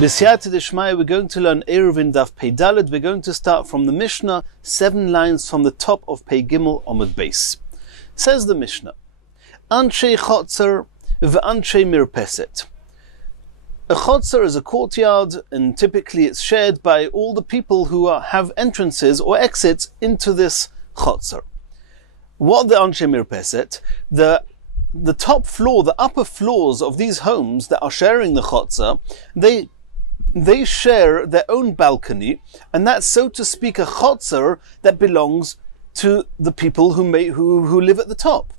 B'siyata d'shmaya, we're going to learn Eirovin Daf Pei Daled. We're going to start from the Mishnah, 7 lines from the top of Pei Gimel Amud Beis. Says the Mishnah, Anshei Chotzer v'Anshei Mirpeset. A Chotzer is a courtyard, and typically it's shared by all the people who have entrances or exits into this Chotzer. What the Anshei Mirpeset? The top floor, the upper floors of these homes that are sharing the Chotzer, they share their own balcony, and that's, so to speak, a chotzer that belongs to the people who live at the top.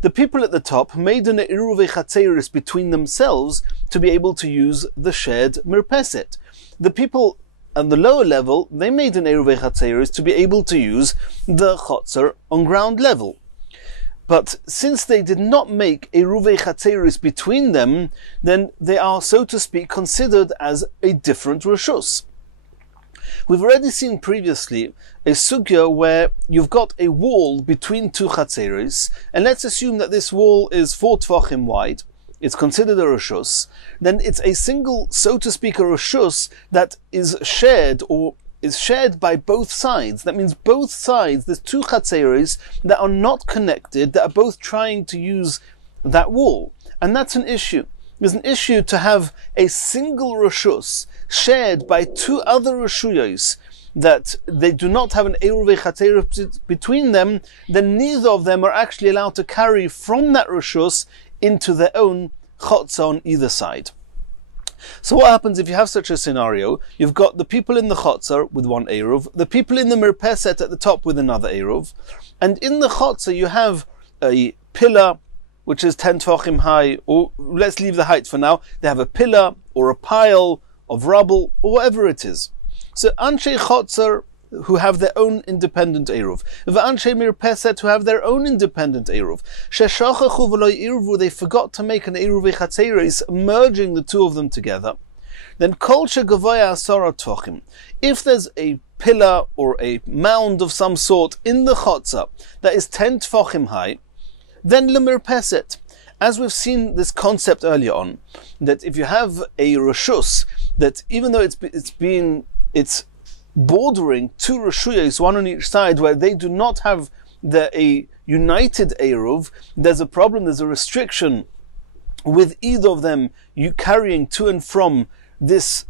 The people at the top made an Eirovin between themselves to be able to use the shared mirpeset. The people at the lower level, they made an Eirovin to be able to use the chotzer on ground level. But since they did not make Eirovin between them, then they are, so to speak, considered as a different reshus. We've already seen previously a sugya where you've got a wall between two chatzeris, and let's assume that this wall is 4 tvachim wide. It's considered a reshus. Then it's a single, so to speak, a reshus that is shared by both sides. That means both sides, there's two chatzeris that are not connected, that are both trying to use that wall. And that's an issue. There's an issue to have a single reshus shared by two other reshuyos that they do not have an Eirovin between them, then neither of them are actually allowed to carry from that reshus into their own chotzer on either side. So what happens if you have such a scenario? You've got the people in the chotzer with one Eruv, the people in the mirpeset at the top with another Eruv, and in the chotzer you have a pillar which is 10 tvachim high, or let's leave the height for now. They have a pillar or a pile of rubble or whatever it is. So Anshei chotzer who have their own independent Eruv, v'Anshei mirpeset who have their own independent Eruv. Sheshachachu v'lo irvu, they forgot to make an Eirovin chatzeris, merging the two of them together. Then kol shegavoya 10 tvachim. If there's a pillar or a mound of some sort in the chotzer that is 10 tvachim high, then lemirpeset. As we've seen this concept earlier on, that if you have a reshus, that even though it's bordering two reshuyos, one on each side, where they do not have a united Eruv, there's a problem, there's a restriction with either of them you carrying to and from this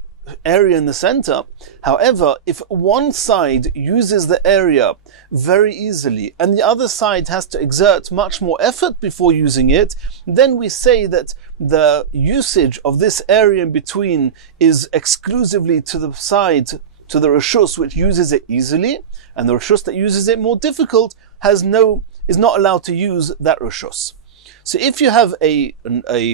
area in the center. However, if one side uses the area very easily and the other side has to exert much more effort before using it, then we say that the usage of this area in between is exclusively to the side, to the reshus which uses it easily, and the reshus that uses it more difficult is not allowed to use that reshus. So if you have a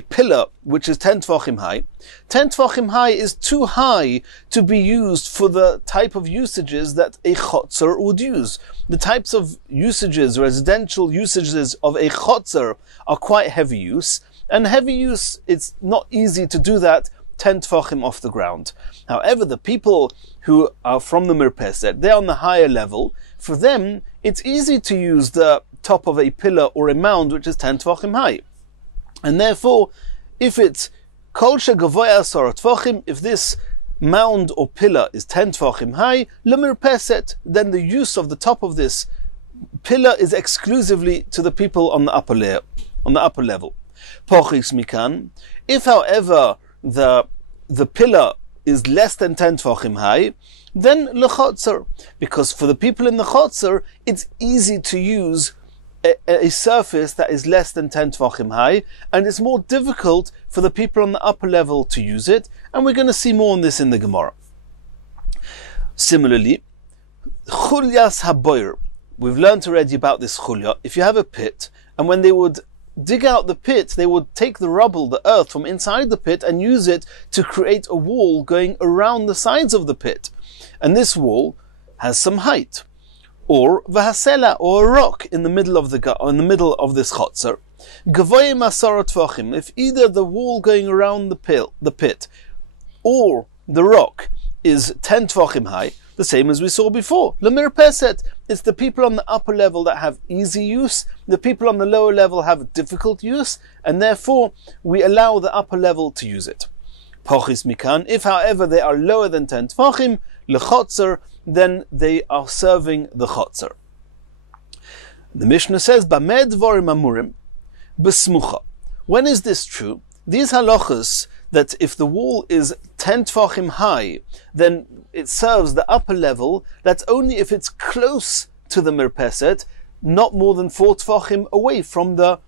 pillar which is 10 tvachim high, 10 tvachim high is too high to be used for the type of usages that a chotzer would use. The types of usages, residential usages of a chotzer, are quite heavy use, and heavy use, it's not easy to do that 10 tvachim off the ground. However, the people who are from the mirpeset, they're on the higher level. For them, it's easy to use the top of a pillar or a mound which is 10 tvachim high. And therefore, if it's kol shegavoya 10 tvachim, if this mound or pillar is 10 tvachim high, lemirpeset, then the use of the top of this pillar is exclusively to the people on the upper layer, on the upper level. Pochis mikan. If, however, the pillar is less than 10 tvachim high, then lechotzer, because for the people in the chotzer, it's easy to use a surface that is less than 10 tvachim high, and it's more difficult for the people on the upper level to use it, and we're going to see more on this in the Gemara. Similarly, chulyas haboyer, we've learned already about this chulya. If you have a pit, and when they would dig out the pit, they would take the rubble, the earth from inside the pit, and use it to create a wall going around the sides of the pit. And this wall has some height. Or v'hasela, or a rock in the middle of this chotzer. Gavoyim 10 tvachim. If either the wall going around the pit or the rock is 10 tvachim high, the same as we saw before. Lemirpeset, it's the people on the upper level that have easy use, the people on the lower level have difficult use, and therefore we allow the upper level to use it. pochis mikan. If, however, they are lower than 10 tefachim, lechotzer, then they are serving the chotzer. The Mishnah says, Bamed dvorim amurim besmucha. When is this true? These halachas, that if the wall is 10 tefachim high, then it serves the upper level. That's only if it's close to the mirpeset, not more than 4 tefachim away from the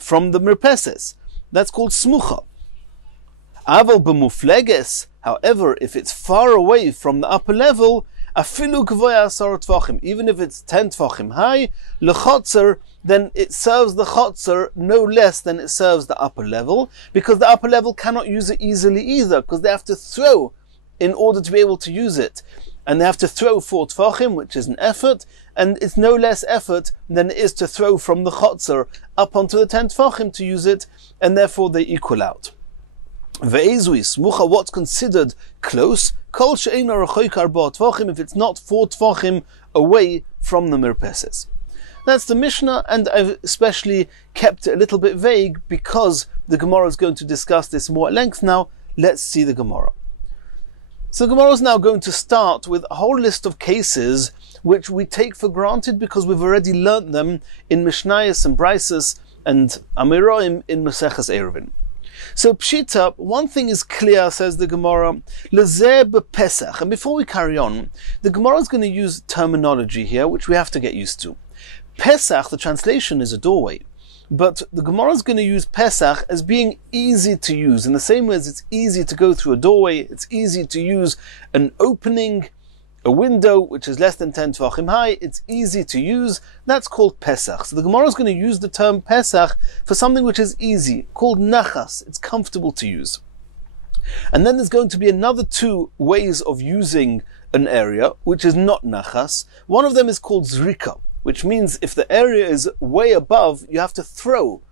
mirpeses. That's called smucha. Aval b'mufleges, however, if it's far away from the upper level, afilu kvoya asar tefachim, even if it's 10 tefachim high, lechotzer, then it serves the chotzer no less than it serves the upper level, because the upper level cannot use it easily either, because they have to throw in order to be able to use it. And they have to throw 4 tefachim, which is an effort, and it's no less effort than it is to throw from the chotzer up onto the 10 tefachim to use it, and therefore they equal out. Ve'ezui smucha, what's considered close? Kol she'ein arachoik arba tefachim, if it's not 4 tefachim away from the mirpeses. That's the Mishnah, and I've especially kept it a little bit vague because the Gemara is going to discuss this more at length now. Let's see the Gemara. So the Gemara is now going to start with a whole list of cases which we take for granted because we've already learnt them in Mishnayos and Brisos and Amiroim in Masechas Eirovin. So Pshita, one thing is clear, says the Gemara, Lezeh b'Pesach. And before we carry on, the Gemara is going to use terminology here which we have to get used to. Pesach, the translation is a doorway, but the Gemara is going to use Pesach as being easy to use. In the same way as it's easy to go through a doorway, it's easy to use an opening, a window which is less than 10 tefachim high, it's easy to use. That's called Pesach. So the Gemara is going to use the term Pesach for something which is easy, called Nachas. It's comfortable to use. And then there's going to be another 2 ways of using an area which is not Nachas. One of them is called Zrika, which means if the area is way above, you have to throw.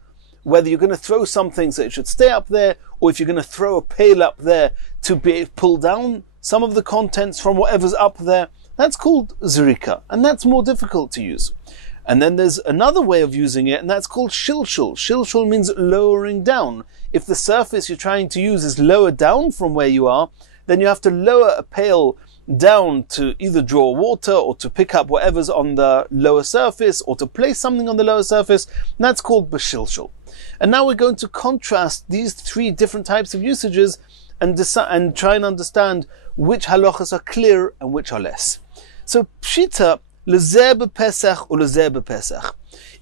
Whether you're going to throw something so it should stay up there, or if you're going to throw a pail up there to pull down some of the contents from whatever's up there, that's called zrika, and that's more difficult to use. And then there's another way of using it, and that's called shilshul. Shilshul means lowering down. If the surface you're trying to use is lower down from where you are, then you have to lower a pail down to either draw water or to pick up whatever's on the lower surface or to place something on the lower surface. And that's called b'shilshul. And now we're going to contrast these 3 different types of usages and try and understand which halachas are clear and which are less. So pshita, lezeh b'Pesach or lezeh b'Pesach.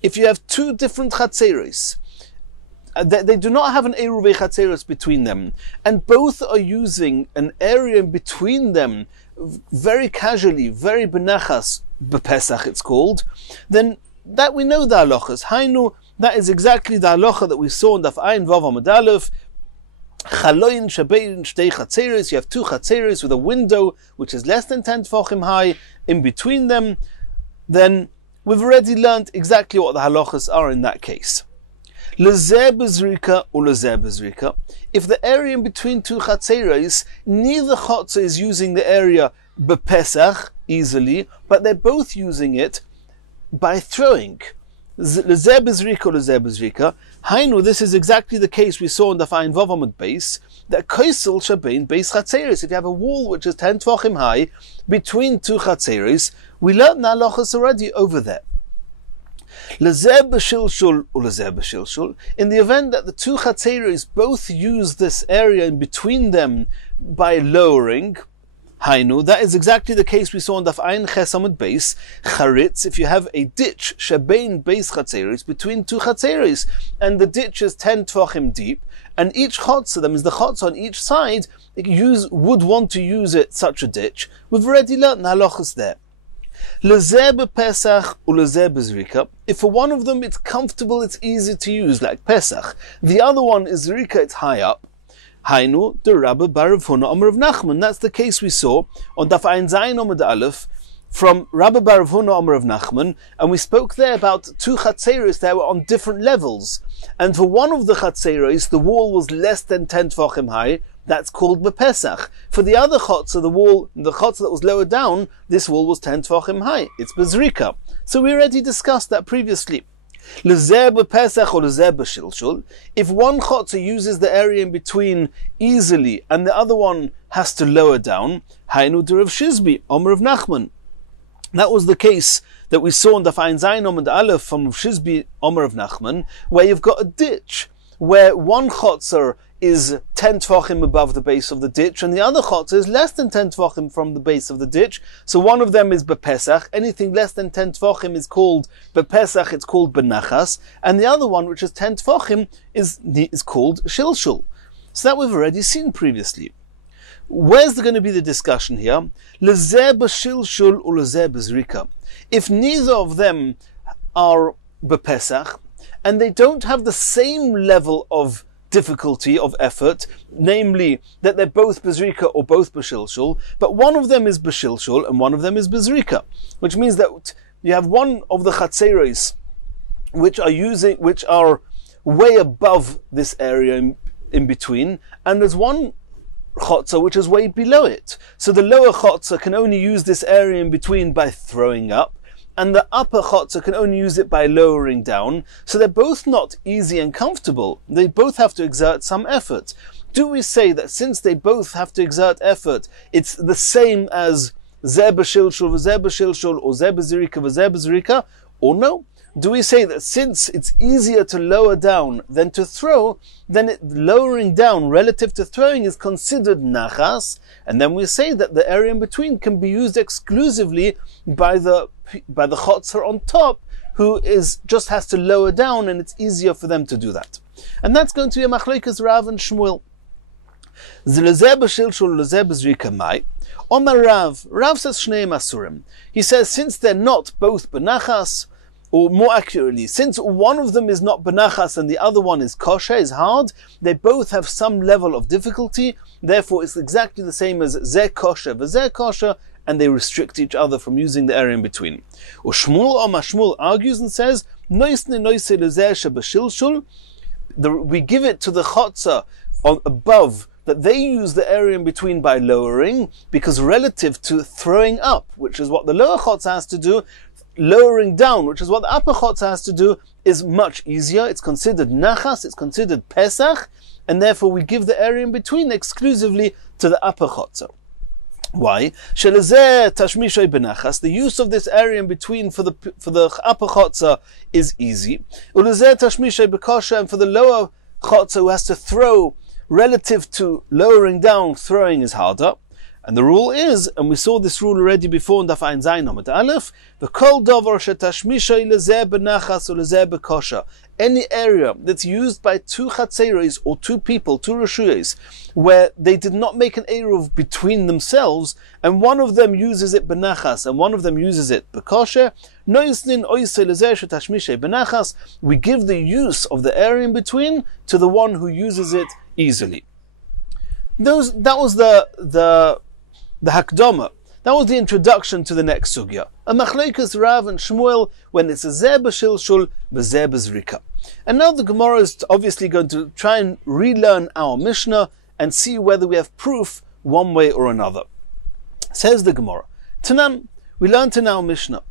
If you have 2 different chatzeros, they do not have an Eiruvi chatzeros between them, and both are using an area in between them very casually, very benachas, b'Pesach it's called, then that we know the halachas. Hainu, that is exactly the halacha that we saw in Daf Ayin Vav Amud Aleph. Chaloyin shabein shtei chatzeros, you have 2 chatzeros with a window which is less than 10 tefachim high in between them. Then we've already learnt exactly what the halachas are in that case. Lezeh b'zrika or lezeh b'zrika. If the area in between 2 chatzeros, neither chotzer is using the area b'Pesach easily, but they're both using it by throwing. Lezeh b'zrika or lezeh b'zrika. Hainu, this is exactly the case we saw in the Ayin Vav Amud Beis, that koisel shabein beis chatzeros. If you have a wall which is 10 tefachim high between 2 chatzeros, we learned the halachas already over there. Lezeh b'shilshul or lezeh b'shilshul, in the event that the 2 chatzeros both use this area in between them by lowering, Hainu, that is exactly the case we saw in Daf Ayin Ches Amud Beis. Charitz, if you have a ditch, shabein beis chatzeros, between 2 chatzeros, and the ditch is 10 tefachim deep, and each chotzer, that means the chotzer on each side, would want to use it, such a ditch, we've already learnt the halachas there. Lezeh b'Pesach or lezeh b'Zrika. If for one of them it's comfortable, it's easy to use, like Pesach. The other one is Zrika, it's high up. Hainu, the Rabbi bar Rav Huna Amar Rav Nachman. That's the case we saw on Daf Ayin Zayin Amud Aleph from Rabbi bar Rav Huna Amar Rav Nachman, and we spoke there about 2 chatzeros that were on different levels. And for one of the chatzeros, the wall was less than 10 tefachim high. That's called b'Pesach. For the other chotzer, the chotzer that was lower down, this wall was 10 tefachim high. It's b'Zrika. So we already discussed that previously. Lezeh b'pesach or lezeh b'shilshul. If one chotzer uses the area in between easily and the other one has to lower down, Hainu de Rav Shizbi, Omer of Nachman. That was the case that we saw in the Ein Zayin Amud Aleph from Rav Shizbi, Omer of Nachman, where you've got a ditch where one chotzer is 10 tvachim above the base of the ditch, and the other chotzer is less than 10 tvachim from the base of the ditch. So one of them is bepesach. Anything less than 10 tvachim is called bepesach, it's called benachas. And the other one, which is 10 tvachim, is called shilshul. So that we've already seen previously. Where's going to be the discussion here? Lezeh b'shilshul or lezeh b'zrika. If neither of them are bepesach, and they don't have the same level of difficulty, of effort, namely that they're both bezrika or both b'shilshul, but one of them is b'shilshul and one of them is bezrika, which means that you have one of the chatzeros which are way above this area in between, and there's one chotzer which is way below it. So the lower chotzer can only use this area in between by throwing up, and the upper chotzer can only use it by lowering down. So they're both not easy and comfortable. They both have to exert some effort. Do we say that since they both have to exert effort, it's the same as zeh b'shilshul v'zeh b'shilshul or zeh b'zrika v'zeh b'zrika? Or no? Do we say that since it's easier to lower down than to throw, then lowering down relative to throwing is considered nachas, and then we say that the area in between can be used exclusively by the chotzer on top, who just has to lower down, and it's easier for them to do that. And that's going to be a machlokes Rav and Shmuel. Zilezeh b'shilshul lezeh b'zrika mai. Omer Rav says shneim asurim. He says since they're not both benachas, or more accurately, since one of them is not benachas and the other one is kosher, is hard, they both have some level of difficulty, therefore it's exactly the same as zeh kosher v'zeh kosher, and they restrict each other from using the area in between. Or Shmuel argues and says, we give it to the chotzer above, that they use the area in between by lowering, because relative to throwing up, which is what the lower chotzer has to do, lowering down, which is what the upper chotzer has to do, is much easier. It's considered nachas, it's considered pesach, and therefore we give the area in between exclusively to the upper chotzer. Why? The use of this area in between for the upper chotzer is easy. And for the lower chotzer who has to throw, relative to lowering down, throwing is harder. And the rule is, and we saw this rule already before in Daf Ein Zayin Amud Aleph, v'kol davar shetashmishay lezeh benachas or lezeh bekosha. Any area that's used by two chatzeros or two people, two reshuyos, where they did not make an eruv between themselves, and one of them uses it benachas and one of them uses it bekosha, noisnin oisei lezeh shetashmishay benachas. We give the use of the area in between to the one who uses it easily. That was the hakdama. That was the introduction to the next sugya. A machlokes Rav and Shmuel when it's a zeh b'shilshul v'zeh b'zrika. And now the Gemara is obviously going to try and relearn our Mishnah and see whether we have proof one way or another. Says the Gemara, Tanan, we learned in our Mishnah,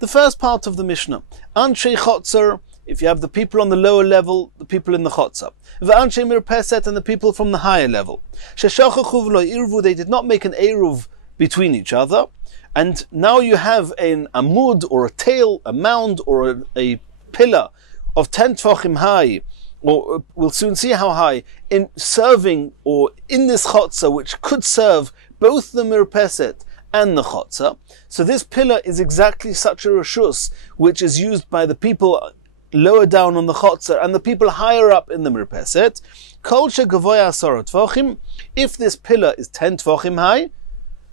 the first part of the Mishnah, Anshe chotzer, if you have the people on the lower level, the people in the chotzer, v'anshe mirpeset, and the people from the higher level, sheshachachu v'lo irvu, they did not make an eruv between each other, and now you have an amud or a tail, a mound or a pillar of 10 tvachim high, or we'll soon see how high, in serving or in this chotzer, which could serve both the mirpeset and the chotzer. So this pillar is exactly such a reshus which is used by the people lower down on the chotzer and the people higher up in the mirpeset. Kol shegavoya asara tvachim, if this pillar is 10 tvachim high,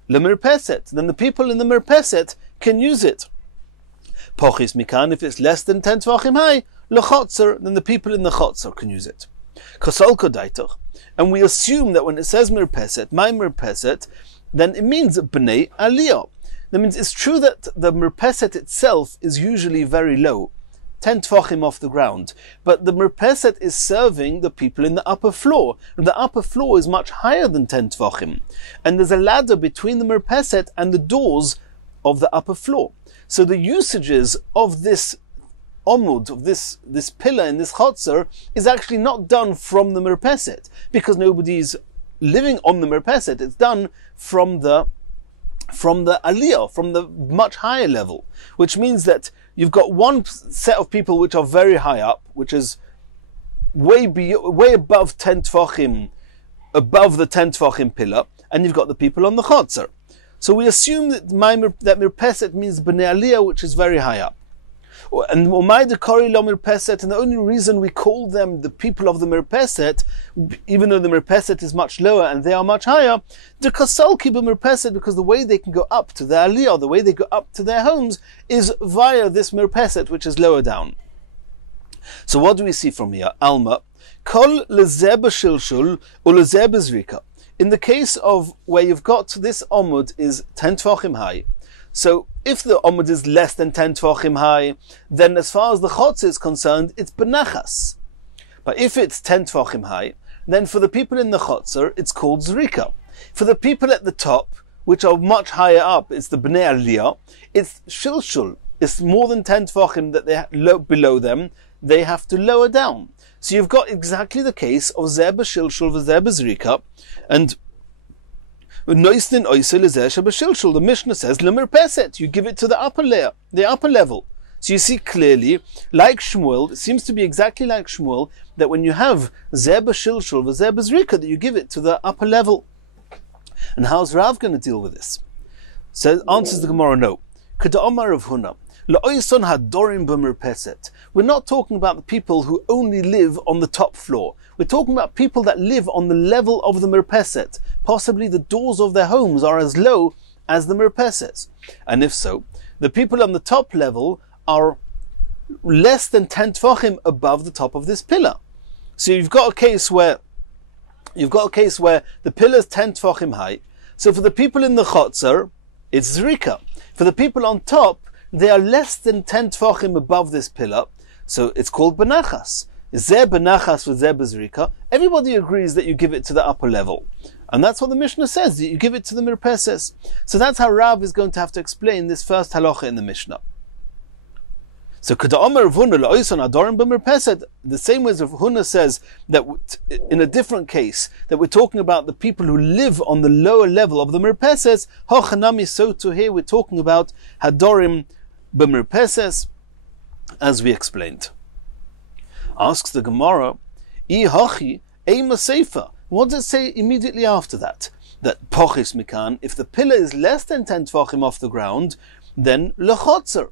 lemirpeset, then the people in the mirpeset can use it. Pochis mikan, if it's less than 10 tvachim high, lechotzer, then the people in the chotzer can use it. Kosol kodaitoch, and we assume that when it says mirpeset, my mirpeset, then it means bnei aliyah. That means it's true that the mirpeset itself is usually very low, 10 tvachim off the ground, but the mirpeset is serving the people in the upper floor, and the upper floor is much higher than 10 tvachim, and there's a ladder between the mirpeset and the doors of the upper floor. So the usages of this omud, of this pillar in this chotzer, is actually not done from the merpeset, because nobody's living on the merpeset. It's done from the aliyah, from the much higher level, which means that you've got one set of people which are very high up, which is way above 10 tefachim, above the 10 tefachim pillar, and you've got the people on the chotzer. So we assume that mirpeset means bnei aliyah, which is very high up. And the only reason we call them the people of the mirpeset, even though the mirpeset is much lower and they are much higher, because the way they can go up to their aliyah, the way they go up to their homes, is via this mirpeset, which is lower down. So what do we see from here? Alma, kol lezeh b'shilshul u'lezeh b'zrika. In the case of where you've got this omud is 10 tefachim high, so if the omud is less than 10 tefachim high, then as far as the chotzer is concerned, it's benachas. But if it's 10 tefachim high, then for the people in the chotzer, it's called zrika. For the people at the top, which are much higher up, it's the bnei aliyah, it's shilshul. It's more than 10 tefachim that they below them, they have to lower down. So you've got exactly the case of zeh b'shilshul v'zeh b'zrika, and the Mishnah says lemirpeset, you give it to the upper layer, the upper level. So you see clearly, like Shmuel, it seems to be exactly like Shmuel, that when you have zeh b'shilshul v'zeh b'zrika, that you give it to the upper level. And how's Rav going to deal with this? So answers the Gemara, no. K'da'omar Rav Huna. We're not talking about the people who only live on the top floor. We're talking about people that live on the level of the mirpeset. Possibly the doors of their homes are as low as the mirpesets. And if so, the people on the top level are less than 10 tefachim above the top of this pillar. So you've got a case where the pillar is 10 tefachim high. So for the people in the chotzer, it's zrika. For the people on top, they are less than 10 tefachim above this pillar, so it's called benachas. Zeh benachas with zeh bezrika. Everybody agrees that you give it to the upper level. And that's what the Mishnah says, that you give it to the mirpeses. So that's how Rav is going to have to explain this first halacha in the Mishnah. So Keda'omer Rav Huna la'oison adorim b'mirpeset, the same way as Rav Huna says that in a different case, that we're talking about the people who live on the lower level of the mirpeses, hochanami, so to here we're talking about hadorim b'mirpeses, as we explained. Asks the Gemara, I hachi eima seifa. What does it say immediately after that? That pochis mikan, if the pillar is less than 10 tefachim off the ground, then lechotzer.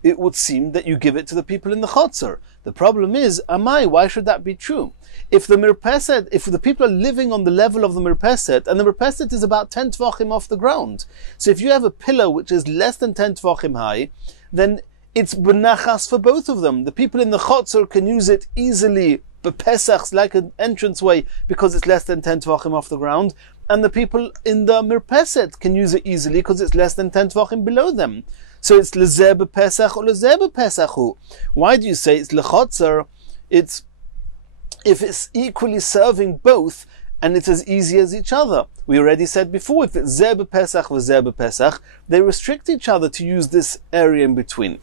It would seem that you give it to the people in the chotzer. The problem is, why should that be true? If the people are living on the level of the mirpeset, and the mirpeset is about 10 tefachim off the ground, so if you have a pillar which is less than 10 tefachim high, then it's benachas for both of them. The people in the chotzer can use it easily, but Pesach's like an entranceway because it's less than 10 tefachim off the ground, and the people in the mirpeset can use it easily because it's less than 10 tefachim below them. So it's lezeh b'pesach or lezeh b'pesachu. Why do you say it's lechotzer? It's if it's equally serving both and it's as easy as each other. We already said before, if it's zeh b'pesach v'zeh b'pesach, they restrict each other to use this area in between.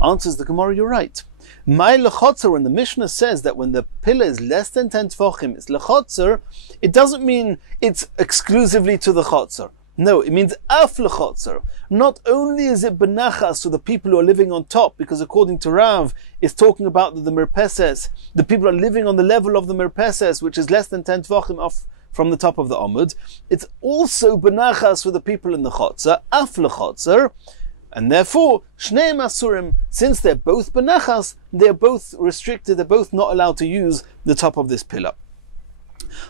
Answers the Gemara, you're right. My lechotzer, when the Mishnah says that when the pillar is less than 10 tefachim, it's lechotzer, it doesn't mean it's exclusively to the chotzer. No, it means af lechotzer. Not only is it benachas to the people who are living on top, because according to Rav, it's talking about the mirpeses, the people are living on the level of the mirpeses, which is less than 10 tefachim off from the top of the omud. It's also benachas for the people in the chotzer, af lechotzer, and therefore, shnei masurim, since they're both benachas, they're both restricted, they're both not allowed to use the top of this pillar.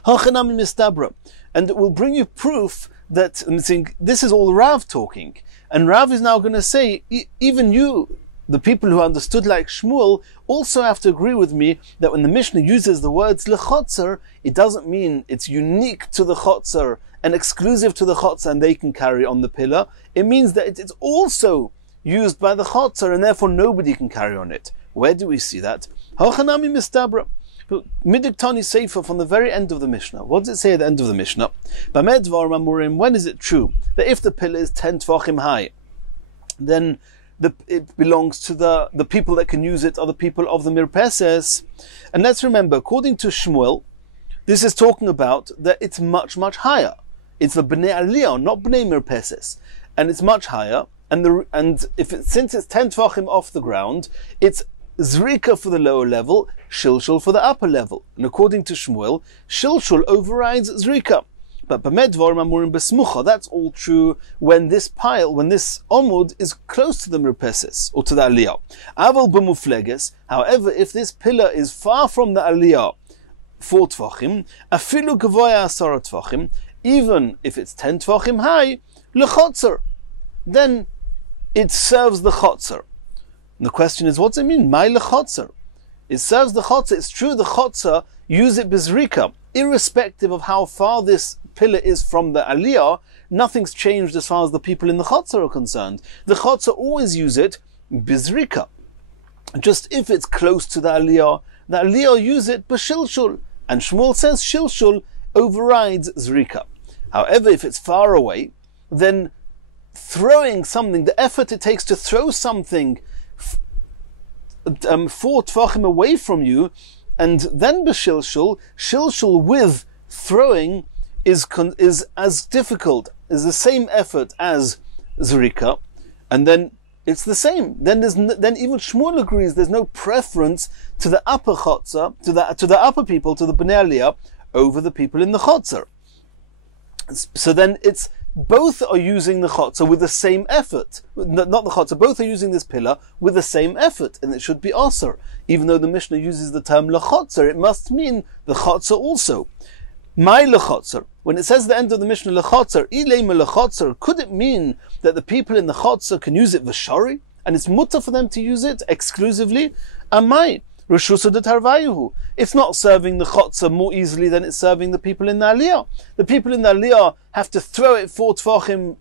Hachanami mistabra, and it will bring you proof that, and think, this is all Rav talking, and Rav is now going to say, even you, the people who understood like Shmuel, also have to agree with me that when the Mishnah uses the words lechotzer, it doesn't mean it's unique to the chotzer and exclusive to the chotzer and they can carry on the pillar. It means that it's also used by the chotzer and therefore nobody can carry on it. Where do we see that? Hachanami mistabra. Midiktani Sefer from the very end of the Mishnah. What does it say at the end of the Mishnah? When is it true that if the pillar is 10 tefachim high, then it belongs to the people that can use it are the people of the mirpeses. And let's remember, according to Shmuel, this is talking about that it's much, much higher. It's the bnei aliyah, not bnei mirpeses, and it's much higher. And since it's 10 tvachim off the ground, it's zrika for the lower level, shilshul for the upper level. And according to Shmuel, shilshul overrides zrika. But b'medvar amurim besmucha. That's all true when this omud is close to the mirpeses or to the aliyah. Aval b'mufleges. However, if this pillar is far from the aliyah, 4 tvachim, afilu gavoya 10 tvachim, even if it's 10 tvachim high, lechotzer, then it serves the chotzer. And the question is, what does it mean? My lechotzer. It serves the chotzer. It's true the chotzer use it bizrika, irrespective of how far this pillar is from the aliyah. Nothing's changed as far as the people in the chotzer are concerned. The chotzer always use it bizrika. Just if it's close to the aliyah use it b'shilshul. And Shmuel says shilshul overrides zrika. However, if it's far away, then throwing something, the effort it takes to throw something 4 tvachim away from you, and then b'shilshul, shilshul with throwing is as difficult, is the same effort as zrika, and then it's the same. Then even Shmuel agrees there's no preference to the upper chotzer, to the upper people, to the bnei aliyah, over the people in the chotzer. So then it's both are using the chotzer with the same effort. Not the chotzer, both are using this pillar with the same effort, and it should be aser. Even though the Mishnah uses the term lechotzer, it must mean the chotzer also. My lechotzer, when it says at the end of the Mishnah lechotzer, ileim lechotzer, could it mean that the people in the chotzer can use it v'shari, and it's mutter for them to use it exclusively? Amai. It's not serving the chotzer more easily than it's serving the people in the aliyah. The people in the aliyah have to throw it 4 tvachim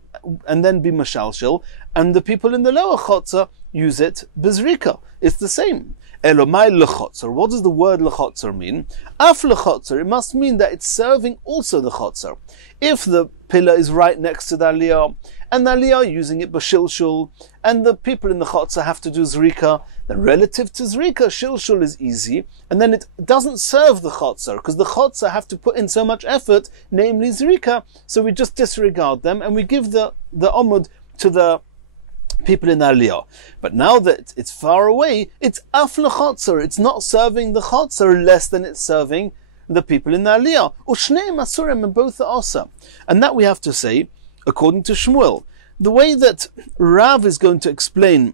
and then be mashalshel, and the people in the lower chotzer use it bezrika. It's the same. Elomai lechotzer. What does the word lechotzer mean? Af lechotzer. It must mean that it's serving also the chotzer. If the pillar is right next to the aliyah, and the aliyah are using it b'shilshul, and the people in the chotzer have to do zrika, then relative to zrika, shilshul is easy, and then it doesn't serve the chotzer, because the chotzer have to put in so much effort, namely zrika, so we just disregard them, and we give the omud to the people in the aliyah. But now that it's far away, it's af lechotzer. It's not serving the chotzer less than it's serving the people in the aliyah. Ushneim asurim, and both are asa. And that we have to say, according to Shmuel. The way that Rav is going to explain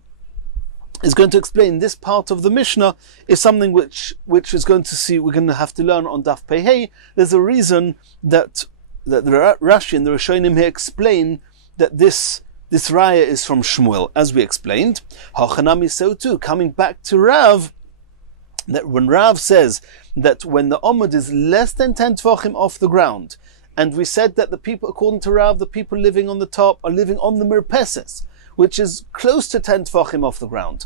this part of the Mishnah is something which is going to see, we're going to have to learn on Daf Pei. There's a reason that the Rashi and the Rishonim here explain that this raya is from Shmuel, as we explained. Hachanami so too, coming back to Rav, that when Rav says that when the omud is less than 10 tvachim off the ground, and we said that the people, according to Rav, the people living on the top are living on the mirpeses, which is close to 10 tvachim off the ground.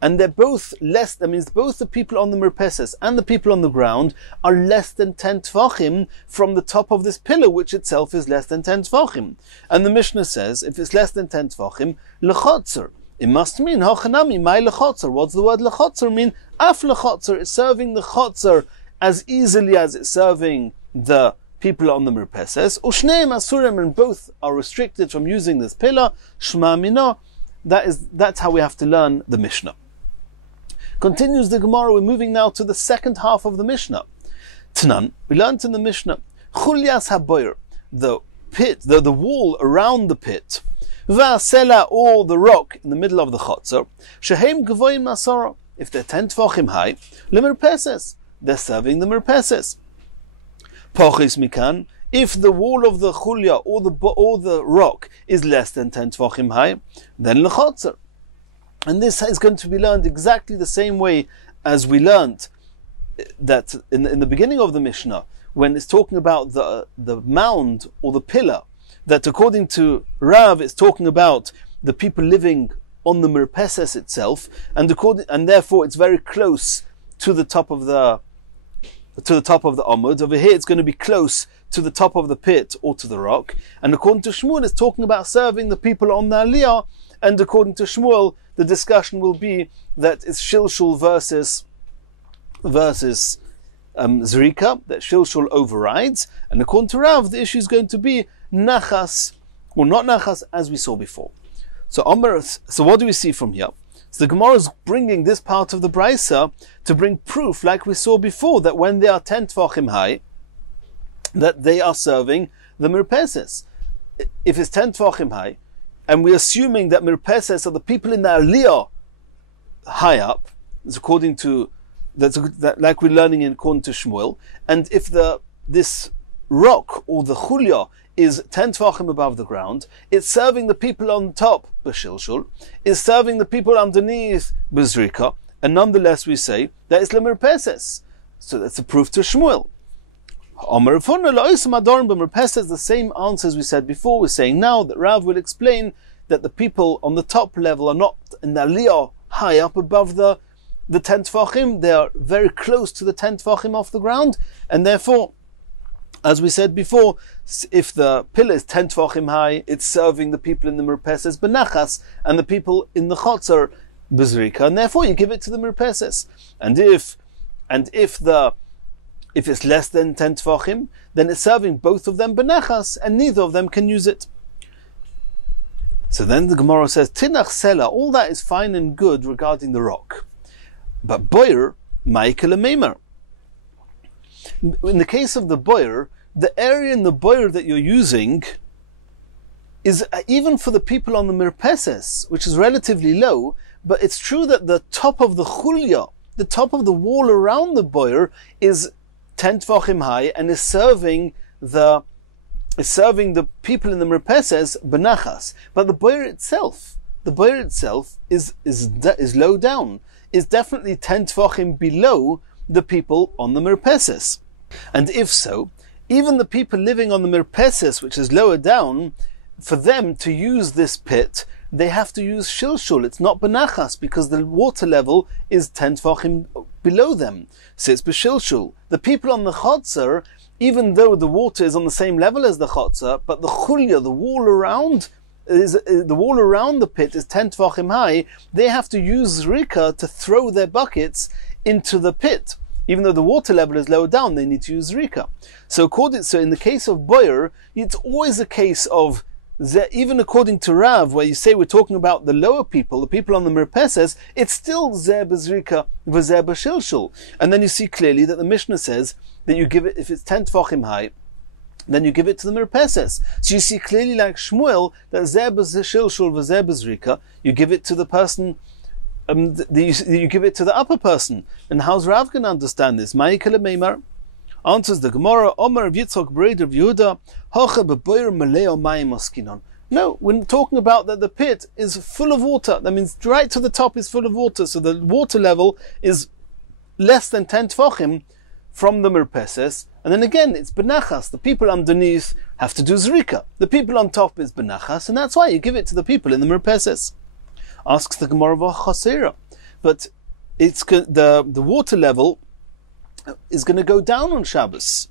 And they're both less, that means both the people on the mirpeses and the people on the ground are less than 10 tvachim from the top of this pillar, which itself is less than 10 tvachim. And the Mishnah says, if it's less than 10 tvachim, lechotzer. It must mean, hachanami, my lechotzer. What's the word lechotzer mean? Af lechotzer. It's serving the chotzer as easily as it's serving the people on the mirpeses. Ushneim asurim, and both are restricted from using this pillar. Shma mina. That's how we have to learn the Mishnah. Continues the Gemara. We're moving now to the second half of the Mishnah. Tanan, we learned in the Mishnah, chulyas haboyer, the pit, the wall around the pit, va'asela, or the rock in the middle of the chotzer, shehem gavoyim masara, if they're 10 tvachim high, lemirpeses, they're serving the mirpeses. Pochis mikan, if the wall of the chulya or the rock is less than 10 tvachim high, then lechotzer. And this is going to be learned exactly the same way as we learned that in the beginning of the Mishnah, when it's talking about the mound or the pillar, that according to Rav, it's talking about the people living on the mirpeses itself, and therefore it's very close to the top of the omud. Over here it's going to be close to the top of the pit or to the rock. And according to Shmuel, it's talking about serving the people on the aliyah, And according to Shmuel, the discussion will be that it's shilshul versus zrika, that shilshul overrides. And according to Rav, the issue is going to be nachas, or not nachas, as we saw before. So what do we see from here? So the Gemara is bringing this part of the Brisa to bring proof, like we saw before, that when they are 10 tefachim high, that they are serving the mirpeses. If it's 10 tefachim high, and we're assuming that mirpeses are the people in the aliyah high up, it's according to that, like we're learning in according to Shmuel, and if this rock or the chulya is 10 tefachim above the ground, it's serving the people on top, b'shilshul, is serving the people underneath, b'zrika, and nonetheless we say that it's lemirpeses. So that's a proof to Shmuel. The same answer as we said before. We're saying now that Rav will explain that the people on the top level are not in the aliyah high up above the 10 tefachim. They are very close to the 10 tefachim off the ground, and therefore, as we said before, if the pillar is 10 tefachim high, it's serving the people in the mirpeses benachas and the people in the chotzer bezrika, and therefore you give it to the mirpeses. And if it's less than 10 tefachim, then it's serving both of them benachas, and neither of them can use it. So then the Gemara says, Tinach Sela, all that is fine and good regarding the rock. But boyer, Ma'ikal Meimer. In the case of the boyer, the area in the boyer that you're using is even for the people on the mirpeses, which is relatively low, but it's true that the top of the chulya, the top of the wall around the boyer, is 10 tefachim high and is serving the people in the mirpeses benachas. But the boyer itself is low down, is definitely 10 tefachim below the people on the mirpeses. And if so, even the people living on the mirpeses, which is lower down, for them to use this pit, they have to use shilshul. It's not benachas, because the water level is 10 tefachim below them. So it's b'shilshul. The people on the chotzer, even though the water is on the same level as the chotzer, but the chulya, the wall around the pit is 10 tefachim high, they have to use zrika to throw their buckets into the pit. Even though the water level is lower down, they need to use zrika. So in the case of boyer, it's always a case of, even according to Rav, where you say we're talking about the lower people, the people on the mirpeses, it's still zeh b'zrika v'zeh b'shilshul. And then you see clearly that the Mishnah says that you give it, if it's 10 tefachim high, then you give it to the mirpeses. So you see clearly, like Shmuel, that zeh b'shilshul v'zeh b'zrika, you give it to the person, you give it to the upper person. And how's Rav going to understand this? Ma'ikal Meimar answers the Gemara, Omer of Yitzchak Breid of Yehuda, Hocha b'boyer maleo mayim oskinon. No, we're talking about that the pit is full of water. That means right to the top is full of water. So the water level is less than 10 tefachim from the mirpeses. And then again, it's benachas. The people underneath have to do zrika. The people on top is benachas, and that's why you give it to the people in the mirpeses. Asks the Gemara v'chasera, but it's the water level is going to go down on Shabbos,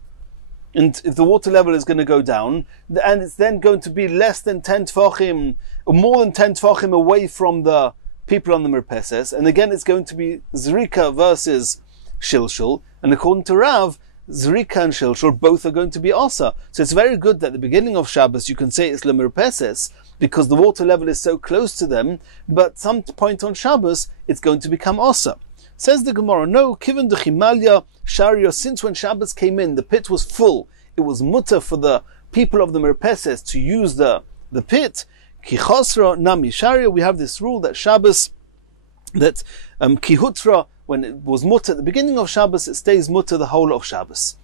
and if the water level is going to go down, and it's then going to be less than 10 tefachim or more than 10 tefachim away from the people on the mirpeses, and again it's going to be zrika versus shilshul, and according to Rav, zrika and shilshul both are going to be osa. So it's very good that at the beginning of Shabbos you can say it's lemirpeses, because the water level is so close to them, but some point on Shabbos it's going to become osa. Says the Gemara, no, kiven de chimalya sharia, since when Shabbos came in, the pit was full, it was mutter for the people of the mirpeses to use the pit. Ki chosra nami sharia, we have this rule that Shabbos, that kihutra, when it was mutter at the beginning of Shabbos, it stays mutter the whole of Shabbos.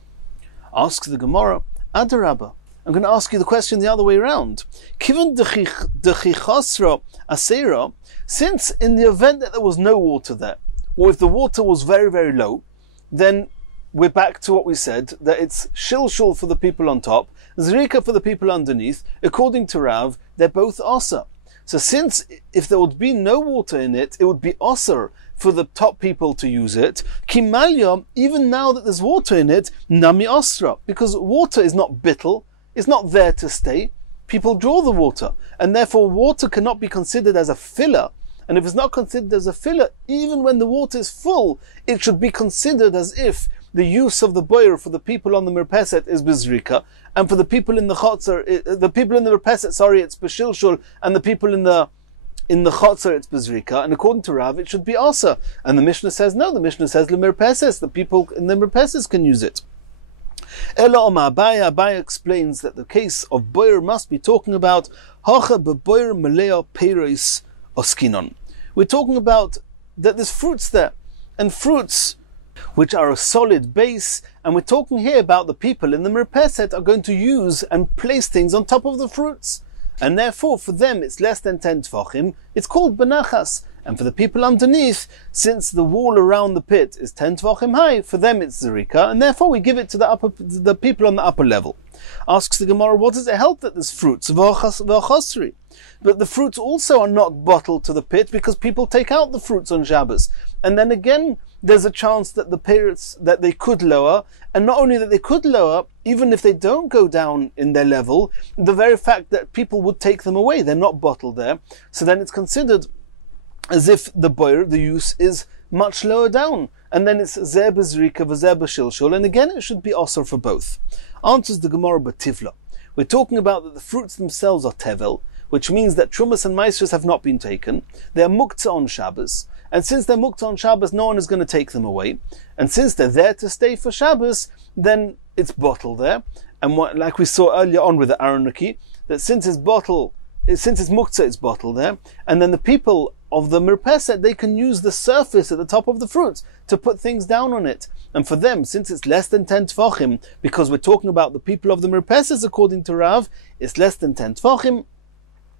Asks the Gemara, Adarabba, I'm going to ask you the question the other way around. Kiven de chichosra asera, since in the event that there was no water there, or if the water was very, very low, then we're back to what we said, that it's shilshul for the people on top, zrika for the people underneath. According to Rav, they're both osa. So since if there would be no water in it, it would be osir for the top people to use it. Kimalya, even now that there's water in it, nami osra, because water is not bittul, it's not there to stay. people draw the water, and therefore water cannot be considered as a filler. And if it's not considered as a filler, even when the water is full, it should be considered as if the use of the boyer for the people on the mirpeset is bezrika, and for the people in the chotzer, the people in the mirpeset, it's beshilshul, and the people in the chotzer it's bezrika. And according to Rav, it should be asa. And the Mishnah says no. The Mishnah says lemirpeses. The people in the mirpeses can use it. Ela Oma Abaya explains that the case of boyer must be talking about hacha beboyer meleo peiros oskinon. We're talking about that there's fruits there, and fruits which are a solid base, and we're talking here about the people in the mirpeset are going to use and place things on top of the fruits, and therefore for them it's less than 10 tefachim, it's called benachas. And for the people underneath, since the wall around the pit is 10 tefachim high, for them it's zerika, and therefore we give it to the people on the upper level. Asks the Gemara, what does it help that there's fruits? V'achosri. But the fruits also are not bottled to the pit because people take out the fruits on Shabbos. And then again, there's a chance that the parents, that they could lower, and not only that they could lower, even if they don't go down in their level, the very fact that people would take them away, they're not bottled there, so then it's considered as if the boyer, the use, is much lower down. And then it's zeh bezrika v'zeh b'shilshul, and again it should be osur for both. Answers the Gemara b'tivla. We're talking about that the fruits themselves are tevel, which means that trumas and maestros have not been taken. They are muktzah on Shabbos, and since they're muktzah on Shabbos, no one is going to take them away. And since they're there to stay for Shabbos, then it's bottled there. And like we saw earlier on with the aronaki, that since it's muktzah, it's bottled there. And then the people of the mirpeset, they can use the surface at the top of the fruits to put things down on it. And for them, since it's less than 10 tefachim, because we're talking about the people of the mirpeset according to Rav, it's less than 10 tefachim,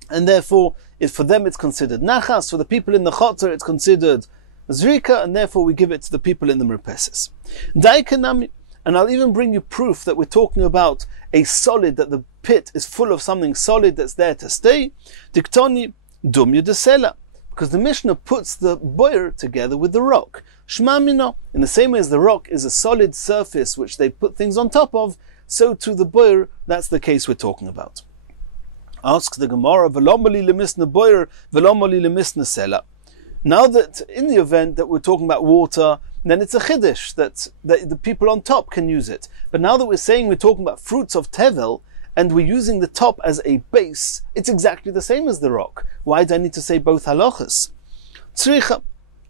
and therefore, for them it's considered nachas. For the people in the chotzer, it's considered zrika, and therefore we give it to the people in the mirpeses. Daikanami, and I'll even bring you proof that we're talking about a solid, that the pit is full of something solid that's there to stay. Diktoni dumya desela, because the Mishnah puts the boyer together with the rock. Shmamina, in the same way as the rock is a solid surface which they put things on top of, so to the boyer, that's the case we're talking about. Asks the Gemara, Velomali lemisna boyer, velomali lemisna sela. Now that in the event that we're talking about water, then it's a chiddush that the people on top can use it. But now that we're saying we're talking about fruits of tevel, and we're using the top as a base, it's exactly the same as the rock. Why do I need to say both halachas? Tzricha.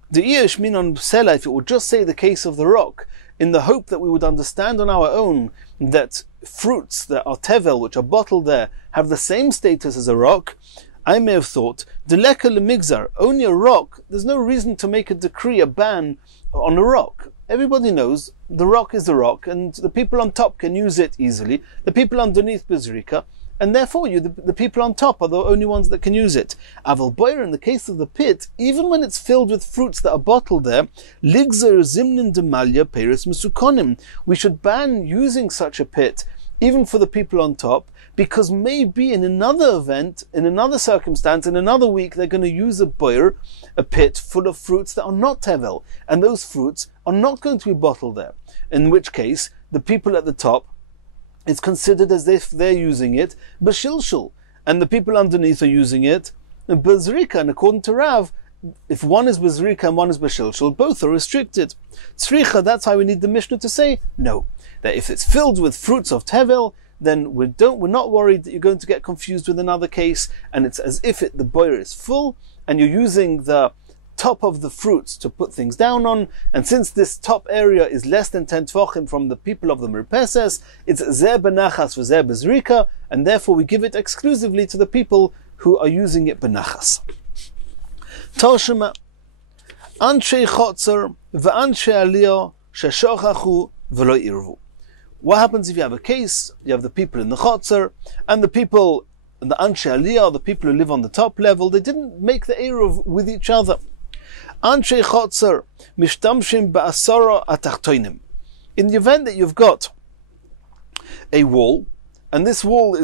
The Ish minon sela, if it would just say the case of the rock, in the hope that we would understand on our own that fruits that are tevel, which are bottled there, have the same status as a rock, I may have thought, deleka lemigzar, only a rock, there's no reason to make a decree, a ban on a rock. Everybody knows the rock is the rock, and the people on top can use it easily. The people underneath bezrika, and therefore the people on top are the only ones that can use it. Aval boyer, in the case of the pit, even when it's filled with fruits that are bottled there, ligzer zimnin demalya peris musukonim, we should ban using such a pit, even for the people on top, because maybe in another event, in another circumstance, in another week, they're going to use a boyer, a pit full of fruits that are not tevel, and those fruits are not going to be bottled there. In which case, the people at the top, it's considered as if they're using it b'shilshul, and the people underneath are using it b'zrika. And according to Rav, if one is b'zrika and one is b'shilshul, both are restricted. Tzricha, that's why we need the Mishnah to say no, that if it's filled with fruits of tevel, then we're not worried that you're going to get confused with another case, and it's as if the boyer is full, and you're using the top of the fruits to put things down on, and since this top area is less than 10 tefachim from the people of the mirpeses, it's zeh benachas v'zeh bezrika, and therefore we give it exclusively to the people who are using it benachas. Toshima, anshe chotzer v'anshe aliyah sheshochachu v'lo irvu. What happens if you have a case, you have the people in the chotzer, and the people, the anshe aliyah, the people who live on the top level, they didn't make the eruv with each other. Anshe chotzer mishtamshim ba'asara atachtoinim. In the event that you've got a wall, and this wall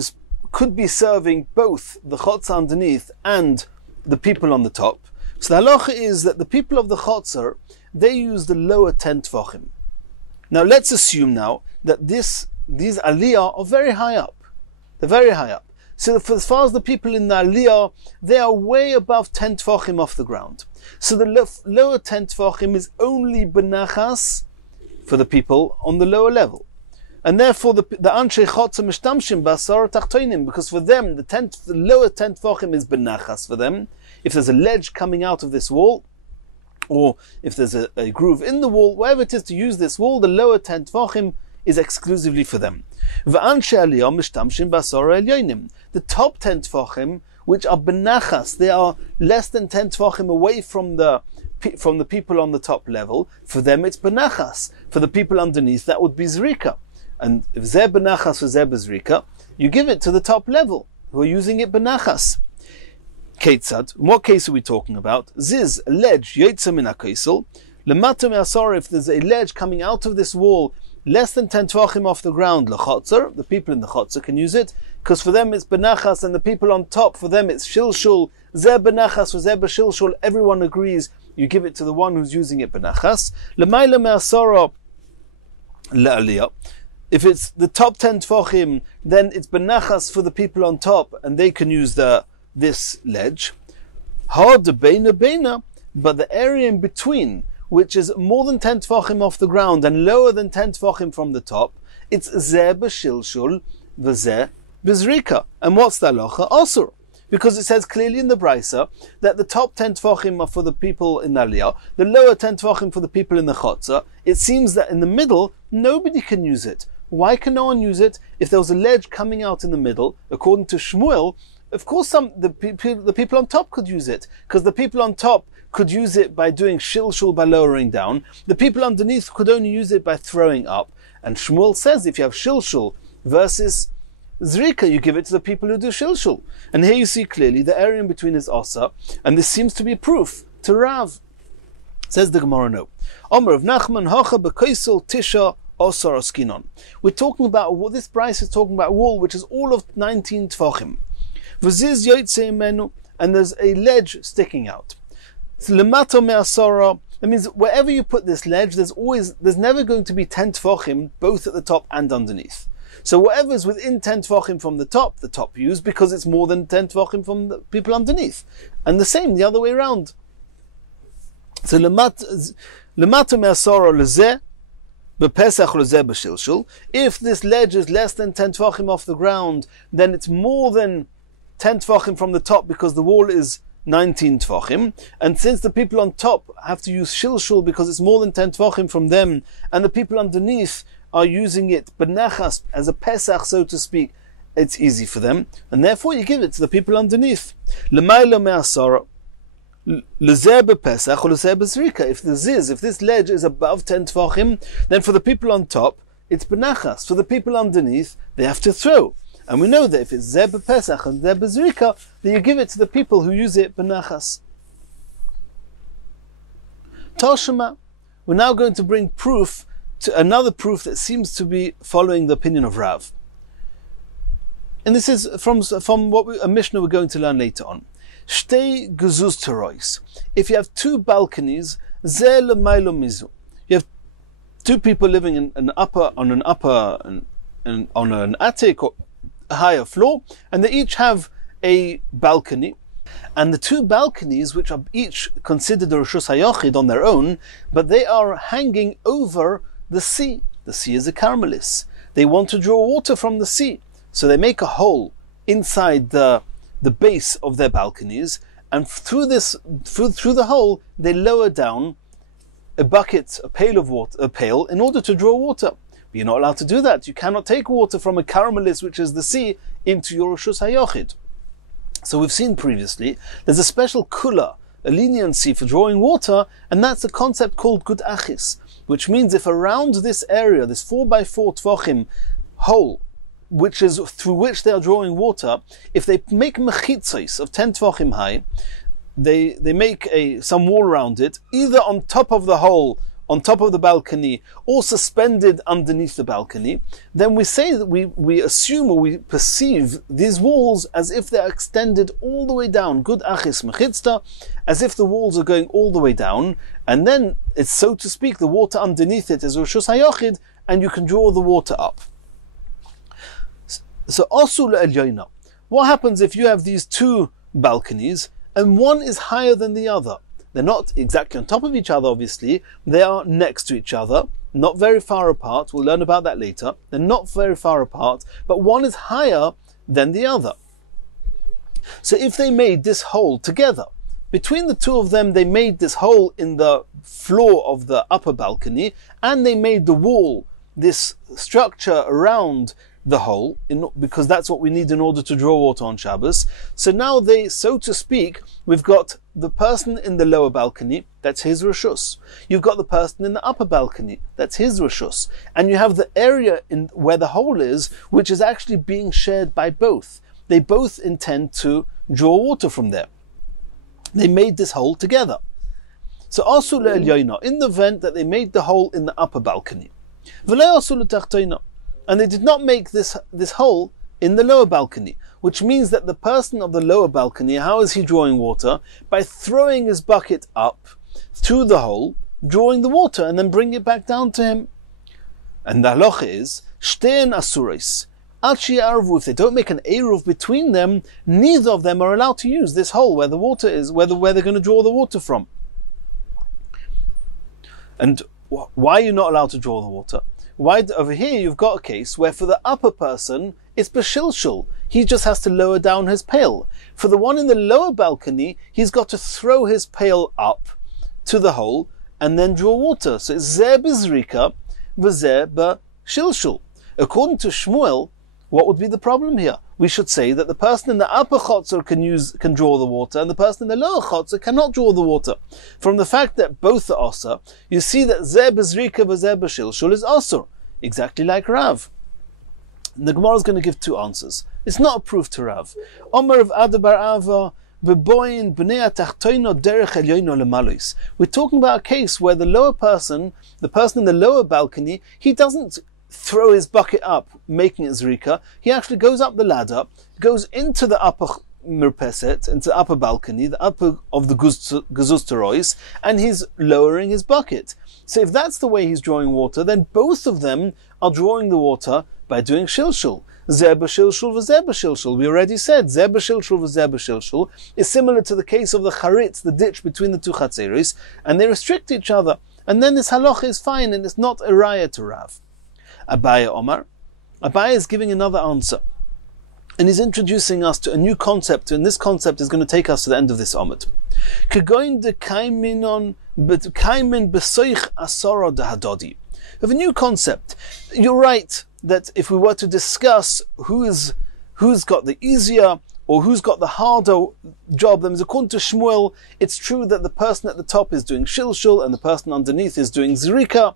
could be serving both the chotzer underneath and the people on the top, so the halacha is that the people of the chotzer, they use the lower 10 tefachim. Now let's assume now that these aliyah are very high up. They're very high up. So as far as the people in the Aliyah, they are way above 10 tefachim off the ground. So the lower 10 tefachim is only benachas for the people on the lower level. And therefore the Anshe Chotzer Mishtamshim Basar Tachtoinim, because for them the lower 10 tefachim is benachas for them. If there's a ledge coming out of this wall, or if there's a groove in the wall, wherever it is to use this wall, the lower 10 tefachim is exclusively for them. The top 10 tefachim, which are benachas, they are less than 10 tefachim away from the people on the top level. For them it's benachas. For the people underneath, that would be zrika. And if zeh benachas or zeh bezrika, you give it to the top level, who are using it benachas. Ketzad, in what case are we talking about? Ziz, a ledge, yotza min ha'kaisel, lemata me'asor, if there's a ledge coming out of this wall, less than 10 tefachim off the ground, l'chotzer, the people in the chotzer can use it, because for them it's benachas, and the people on top, for them it's shilshul, zeh benachas, zeh b'shilshul, everyone agrees, you give it to the one who's using it benachas. L'mayla me'asor le'aliyah, if it's the top 10 tefachim, then it's benachas for the people on top, and they can use this ledge. Hard beina, but the area in between, which is more than 10 tefachim off the ground and lower than 10 tefachim from the top, it's zeh b'shilshul v'zeh b'zrika. And what's the halacha? Asur. Because it says clearly in the Brisa that the top 10 tefachim are for the people in the Aliyah, the lower 10 tefachim for the people in the Chotzer. It seems that in the middle, nobody can use it. Why can no one use it? If there was a ledge coming out in the middle, according to Shmuel, of course the people on top could use it, because the people on top could use it by doing shilshul, by lowering down. The people underneath could only use it by throwing up. And Shmuel says if you have shilshul versus zrika, you give it to the people who do shilshul. And here you see clearly the area in between is osa, and this seems to be proof to Rav. Says the Gemara, no. Omer of Nachman, Hacha b'kaisel tisha osar oskinon. We're talking about, this Bryce is talking about a wall which is all of 19 tefachim. V'ziz yotze imenu, and there's a ledge sticking out. Lemato me'asara, that means wherever you put this ledge, there's never going to be 10 tefachim, both at the top and underneath. So whatever's within 10 tefachim from the top use, because it's more than 10 tefachim from the people underneath. And the same, the other way around. So lemato me'asara lezeh, b'pesach lezeh b'shilshul. If this ledge is less than 10 tefachim off the ground, then it's more than 10 tefachim from the top, because the wall is 19 tefachim, and since the people on top have to use shilshul because it's more than 10 tefachim from them, and the people underneath are using it benachas as a pesach, so to speak, it's easy for them, and therefore you give it to the people underneath. L'mayla me'asara l'zeh b'pesach or l'zeh b'zrika. If this ledge is above 10 tefachim, then for the people on top it's benachas. For the people underneath, they have to throw. And we know that if it's zeh b'pesach and zeh b'zrika, then you give it to the people who use it benachas. Toshima, we're now going to bring proof to another proof that seems to be following the opinion of Rav. And this is from a Mishnah we're going to learn later on. Shtei gezuz terois. If you have two balconies, zeh l'maylo mizu. You have two people living in on an attic or a higher floor, and they each have a balcony, and the two balconies, which are each considered a reshus hayochid on their own, but they are hanging over the sea. The sea is a Carmelis. They want to draw water from the sea, so they make a hole inside the base of their balconies, and through the hole they lower down a pail of water, in order to draw water. You're not allowed to do that. You cannot take water from a Carmelis, which is the sea, into your reshus hayochid. So we've seen previously, there's a special kula, a leniency for drawing water, and that's a concept called gud achis, which means if around this area, this 4x4 tefachim hole, which is through which they are drawing water, if they make mechitzos of 10 tefachim high, they make some wall around it, either on top of the hole, on top of the balcony, or suspended underneath the balcony, then we say that we assume or we perceive these walls as if they're extended all the way down, gud achis mechitzta, as if the walls are going all the way down, and then it's, so to speak, the water underneath it is reshus hayochid, and you can draw the water up. So asul elyoina, what happens if you have these two balconies and one is higher than the other? They're not exactly on top of each other, obviously. They are next to each other, not very far apart. We'll learn about that later. They're not very far apart, but one is higher than the other. So if they made this hole together, between the two of them, they made this hole in the floor of the upper balcony, and they made the wall, this structure around the hole, because that's what we need in order to draw water on Shabbos. So now they, so to speak, we've got the person in the lower balcony, that's his reshus. You've got the person in the upper balcony, that's his reshus. And you have the area in where the hole is, which is actually being shared by both. They both intend to draw water from there. They made this hole together. So asul le'elyoina, in the event that they made the hole in the upper balcony. V'lo asul le'tachtoina, and they did not make this hole in the lower balcony, which means that the person of the lower balcony, how is he drawing water? By throwing his bucket up to the hole, drawing the water, and then bringing it back down to him. And the halacha is, shtein asuris, if they don't make an eruv between them, neither of them are allowed to use this hole where the water is, where they're going to draw the water from. And why are you not allowed to draw the water? Why, over here you've got a case where for the upper person, it's b'shilshul. He just has to lower down his pail. For the one in the lower balcony, he's got to throw his pail up to the hole and then draw water. So it's zeh b'zrika, v'zeh b'shilshul. According to Shmuel, what would be the problem here? We should say that the person in the upper chotzer can draw the water, and the person in the lower chotzer cannot draw the water. From the fact that both are osur, you see that zeh b'zrika v'zeh b'shilshul is osur, exactly like Rav. And the Gemara is going to give two answers. It's not a proof to Rav. Omer of Adabar Ava, v'boyin b'nei atachtoino derech elyoino lemalois. We're talking about a case where the lower person, the person in the lower balcony, he doesn't throw his bucket up, making it zrika. He actually goes up the ladder, goes into the upper mirpeset, into the upper balcony, the upper of the gezusterois, and he's lowering his bucket. So if that's the way he's drawing water, then both of them are drawing the water by doing shilshul. Zeh b'shilshul v'zeh b'shilshul. We already said zeh b'shilshul v'zeh b'shilshul is similar to the case of the charitz, the ditch between the two chatzeris, and they restrict each other. And then this halacha is fine, and it's not a raya to Rav. Abaya Omar. Abaya is giving another answer. And he's introducing us to a new concept, and this concept is going to take us to the end of this Omid. We have a new concept. You're right that if we were to discuss who's got the easier or who's got the harder job, then according to Shmuel, it's true that the person at the top is doing shilshul and the person underneath is doing zrika,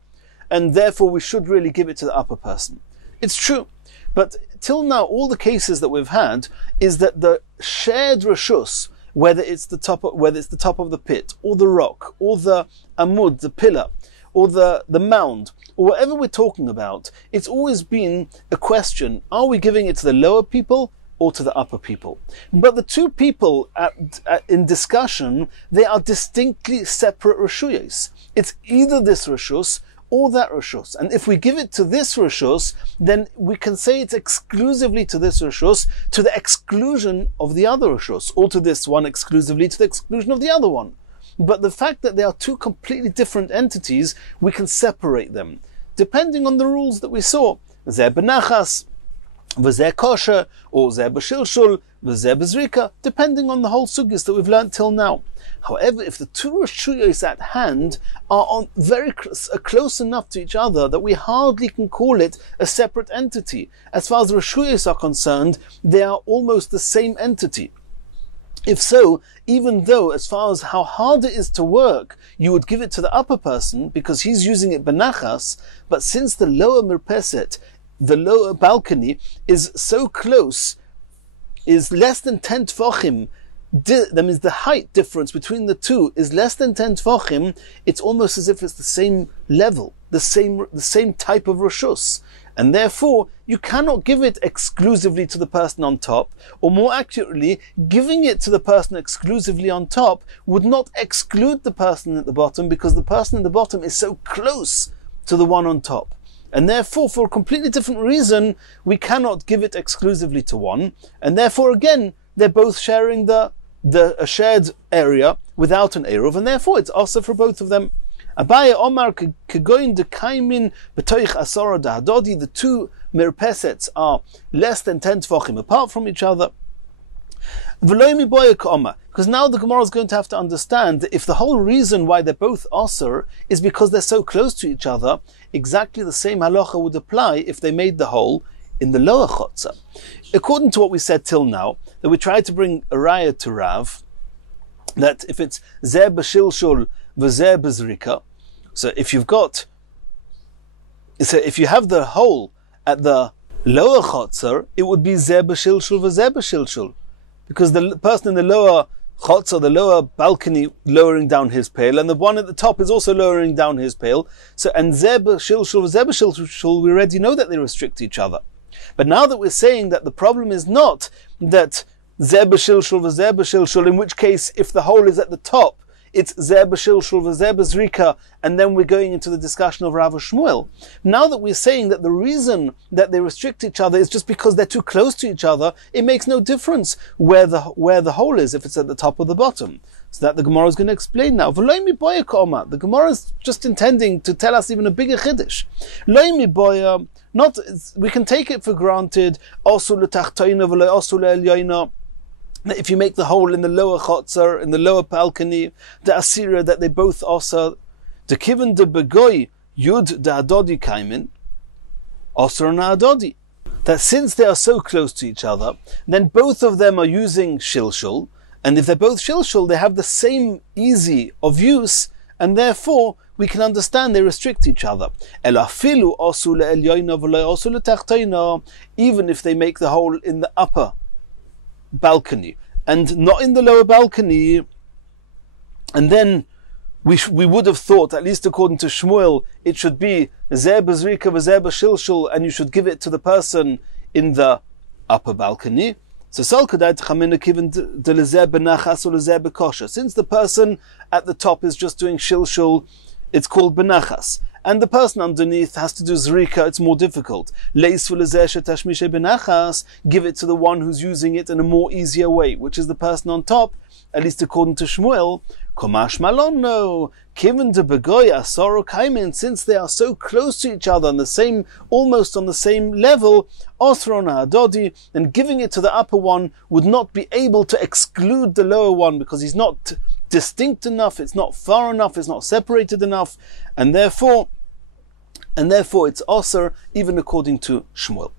and therefore we should really give it to the upper person. It's true. But till now, all the cases that we've had is that the shared reshus, whether it's the top of the pit, or the rock, or the amud, the pillar, or the mound, or whatever we're talking about, it's always been a question, are we giving it to the lower people or to the upper people? But the two people in discussion, they are distinctly separate reshuyos. It's either this reshus or that reshus. And if we give it to this reshus, then we can say it's exclusively to this reshus, to the exclusion of the other reshus, or to this one exclusively to the exclusion of the other one. But the fact that they are two completely different entities, we can separate them, depending on the rules that we saw. Zeh benachas, v'zeh kosher, or zeh b'shilshul, v'zeh b'zrika, depending on the whole sugis that we've learned till now. However, if the two reshuyos at hand are very close enough to each other that we hardly can call it a separate entity, as far as the reshuyos are concerned, they are almost the same entity. If so, even though as far as how hard it is to work, you would give it to the upper person because he's using it benachas, but since the lower mirpeset, the lower balcony, is so close, is less than 10 tefachim, that means the height difference between the two is less than 10 tefachim, it's almost as if it's the same level, the same type of reshus. And therefore, you cannot give it exclusively to the person on top, or more accurately, giving it to the person exclusively on top would not exclude the person at the bottom, because the person at the bottom is so close to the one on top. And therefore, for a completely different reason, we cannot give it exclusively to one. And therefore, again, they're both sharing a shared area without an eruv, and therefore it's also for both of them. Abaye Omar kegoin de kaimin betoich asara dahadodi. The two mirpesets are less than 10 tefachim apart from each other. Because now the Gemara is going to have to understand that if the whole reason why they're both asur is because they're so close to each other, exactly the same halacha would apply if they made the hole in the lower chotzer. According to what we said till now, that we tried to bring a raya to Rav, that if it's zeh b'shilshul v'zeh b'zrika, so if you have the hole at the lower chotzer, it would be zeh b'shilshul v'zeh b'shilshul, because the person in the lower chotzer, the lower balcony, lowering down his pail, and the one at the top is also lowering down his pail. So, and zeh b'shilshul v'zeh b'shilshul, we already know that they restrict each other. But now that we're saying that the problem is not that zeh b'shilshul v'zeh b'shilshul, in which case if the hole is at the top, it's zeh b'shilshul v'zeh b'zrika, and then we're going into the discussion of Rav Shmuel. Now that we're saying that the reason that they restrict each other is just because they're too close to each other, it makes no difference where the hole is, if it's at the top or the bottom. So that the Gemara is going to explain now. The Gemara is just intending to tell us even a bigger chiddush. We can take it for granted, that if you make the hole in the lower chotzer, in the lower balcony, the asira, that they both also, the kiven de begoy yud da adodi kaimin, osir na adodi. That since they are so close to each other, then both of them are using shilshul, and if they're both shilshul, they have the same easy of use, and therefore we can understand they restrict each other. Even if they make the hole in the upper balcony and not in the lower balcony, and then we would have thought, at least according to Shmuel, it should be zeh b'zrika v'zeh b'shilshul, and you should give it to the person in the upper balcony. So since the person at the top is just doing shilshul, it's called benachas, and the person underneath has to do zrika, it's more difficult. Give it to the one who's using it in a more easier way, which is the person on top, at least according to Shmuel. Komash malon, no. Given to begoy asoro kaimin, since they are so close to each other on the same, almost on the same level, osrona adodi, and giving it to the upper one would not be able to exclude the lower one because he's not distinct enough, it's not far enough, it's not separated enough, and therefore it's osir even according to Shmuel.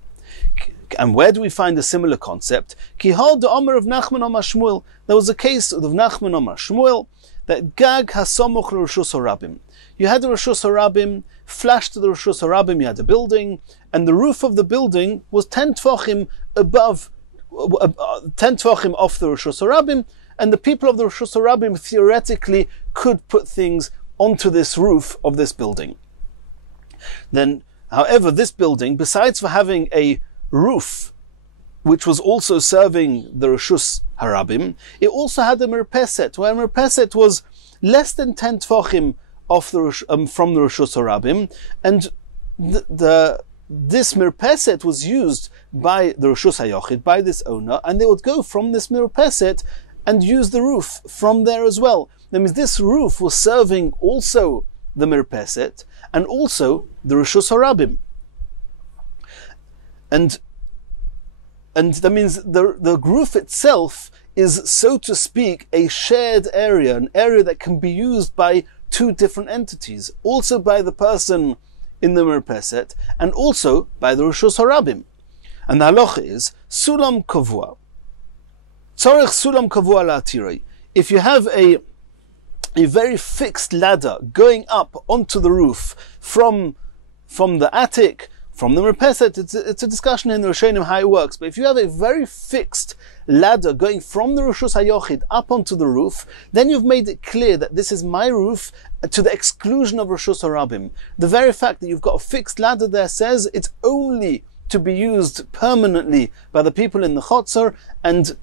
And where do we find a similar concept? Kihal de Omer of Nachman Omar Shmuel. There was a case of Nachman Omar Shmuel that Gag hasomoch l'Reshus Harabim. You had the Reshus Harabim, flash to the Reshus Harabim, you had a building, and the roof of the building was 10 tefachim above, 10 tefachim off the Reshus Harabim, and the people of the Reshus Harabim theoretically could put things onto this roof of this building. Then, however, this building, besides for having a roof, which was also serving the Reshus Harabim, it also had a mirpeset, where a mirpeset was less than 10 tefachim off from the Reshus Harabim, and this mirpeset was used by the Reshus Hayochid, by this owner, and they would go from this mirpeset and use the roof from there as well. That means this roof was serving also the mirpeset and also the Reshus Harabim. And that means the roof itself is, so to speak, a shared area, an area that can be used by two different entities, also by the person in the mirpeset and also by the Reshus Harabim. And the halacha is sulam kavua. Tzorech sulam kavua la'atirei. If you have a very fixed ladder going up onto the roof from the attic, from the mirpeset, it's a discussion in the Rishonim how it works, but if you have a very fixed ladder going from the Reshus Hayochid up onto the roof, then you've made it clear that this is my roof to the exclusion of Reshus Harabim. The very fact that you've got a fixed ladder there says it's only to be used permanently by the people in the Chotzer, and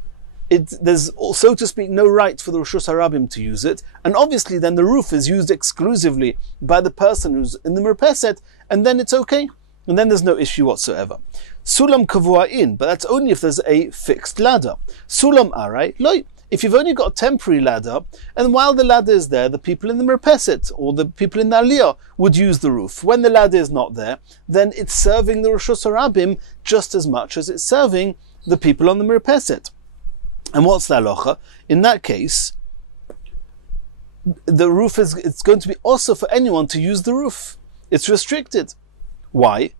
there's, so to speak, no right for the Rishus Harabim to use it, and obviously then the roof is used exclusively by the person who's in the merpeset, and then it's okay, and then there's no issue whatsoever. Sulam kavua'in, but that's only if there's a fixed ladder. Sulam arai, loy. If you've only got a temporary ladder, and while the ladder is there, the people in the merpeset or the people in the aliyah would use the roof. When the ladder is not there, then it's serving the Rishus Harabim just as much as it's serving the people on the merpeset. And what's the halacha? In that case, the roof it's going to be also for anyone to use the roof. It's restricted. Why?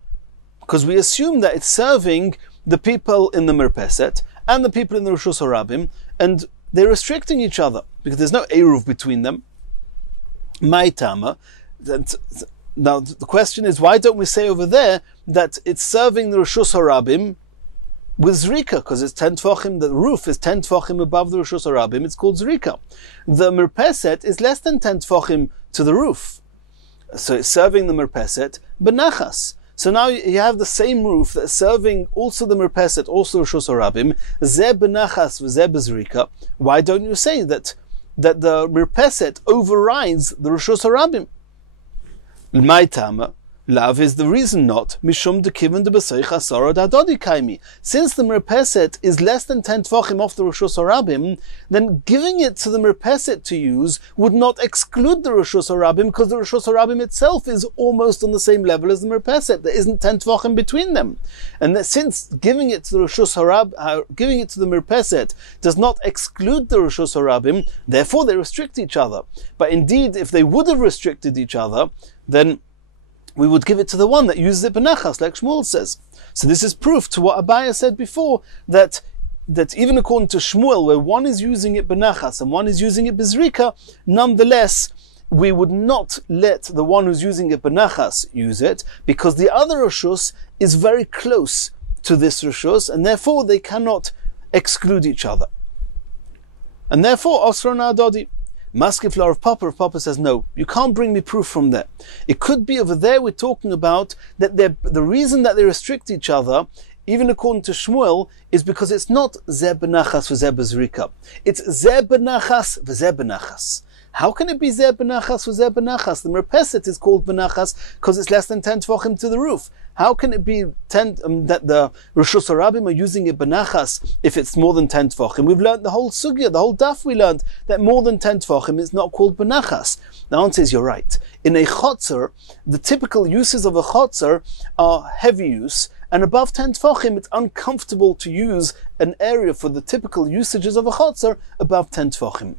Because we assume that it's serving the people in the merpeset and the people in the Rishus Harabim, and they're restricting each other because there's no eruv between them. Ma'itama. Now the question is, why don't we say over there that it's serving the Rishus Harabim with zrika, because it's 10 tefachim, the roof is 10 tefachim above the Rishus Harabim, it's called zrika. The merpeset is less than 10 tefachim to the roof. So it's serving the merpeset, benachas. So now you have the same roof that's serving also the merpeset, also Rishus Harabim, zeh benachas v'zeh bezrika. Why don't you say that the merpeset overrides the Rishus Harabim? L'maitama. Lav is the reason not. Mishum de kiven de b'seich asara d'adodi kaimi. Since the merpeset is less than 10 tefachim off the Rishus Harabim, then giving it to the merpeset to use would not exclude the Rishus Harabim, because the Rishus Harabim itself is almost on the same level as the merpeset. There isn't 10 tefachim between them, and that since giving it to the Rishus Harabim, giving it to the merpeset does not exclude the Rishus Harabim, therefore they restrict each other. But indeed, if they would have restricted each other, then we would give it to the one that uses it benachas, like Shmuel says. So this is proof to what Abaya said before, that even according to Shmuel, where one is using it benachas and one is using it bezrika, nonetheless, we would not let the one who's using it benachas use it, because the other rishus is very close to this rishus, and therefore they cannot exclude each other. And therefore, Osra Na'adodi. Maskif of Papa says, no, you can't bring me proof from there. It could be over there we're talking about that the reason that they restrict each other, even according to Shmuel, is because it's not zeh benachas v'zeh bezrika. It's zeh benachas v'zeh benachas. How can it be zeh benachas v'zeh benachas? The merpeset is called benachas because it's less than 10 tefachim to the roof. How can it be that the Rishus Harabim are using it benachas if it's more than 10 tefachim? We've learned the whole sugya, the whole daf we learned, that more than 10 tefachim is not called benachas. The answer is, you're right. In a chotzer, the typical uses of a chotzer are heavy use, and above 10 tefachim, it's uncomfortable to use an area for the typical usages of a chotzer above 10 tefachim.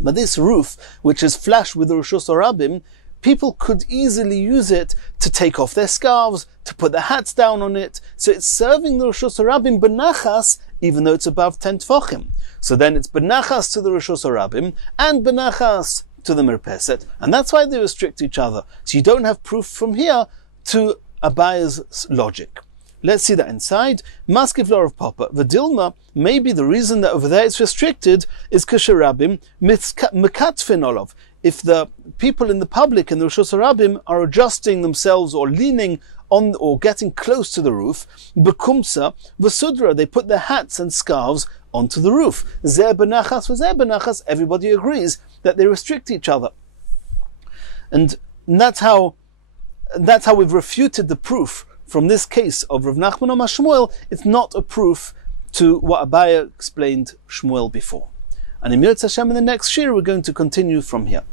But this roof, which is flash with the Rishus Harabim, people could easily use it to take off their scarves, to put their hats down on it. So it's serving the Rishus Harabim benachas, even though it's above 10 tefachim. So then it's benachas to the Rishus Harabim and benachas to the merpeset, and that's why they restrict each other. So you don't have proof from here to Abaya's logic. Let's see that inside. Maskif of Papa. V'dilma, maybe the reason that over there it's restricted is kasherabim mekatfin olav. If the people in the public in the Rishus Harabim are adjusting themselves or leaning on or getting close to the roof, bekumsa v'sudra, they put their hats and scarves onto the roof. Zeh benachas v'zeh benachas, everybody agrees that they restrict each other. And that's how we've refuted the proof from this case of Rav Nachman Amar Shmuel. It's not a proof to what Abaya explained Shmuel before. And in Mirz Hashem in the next shir, we're going to continue from here.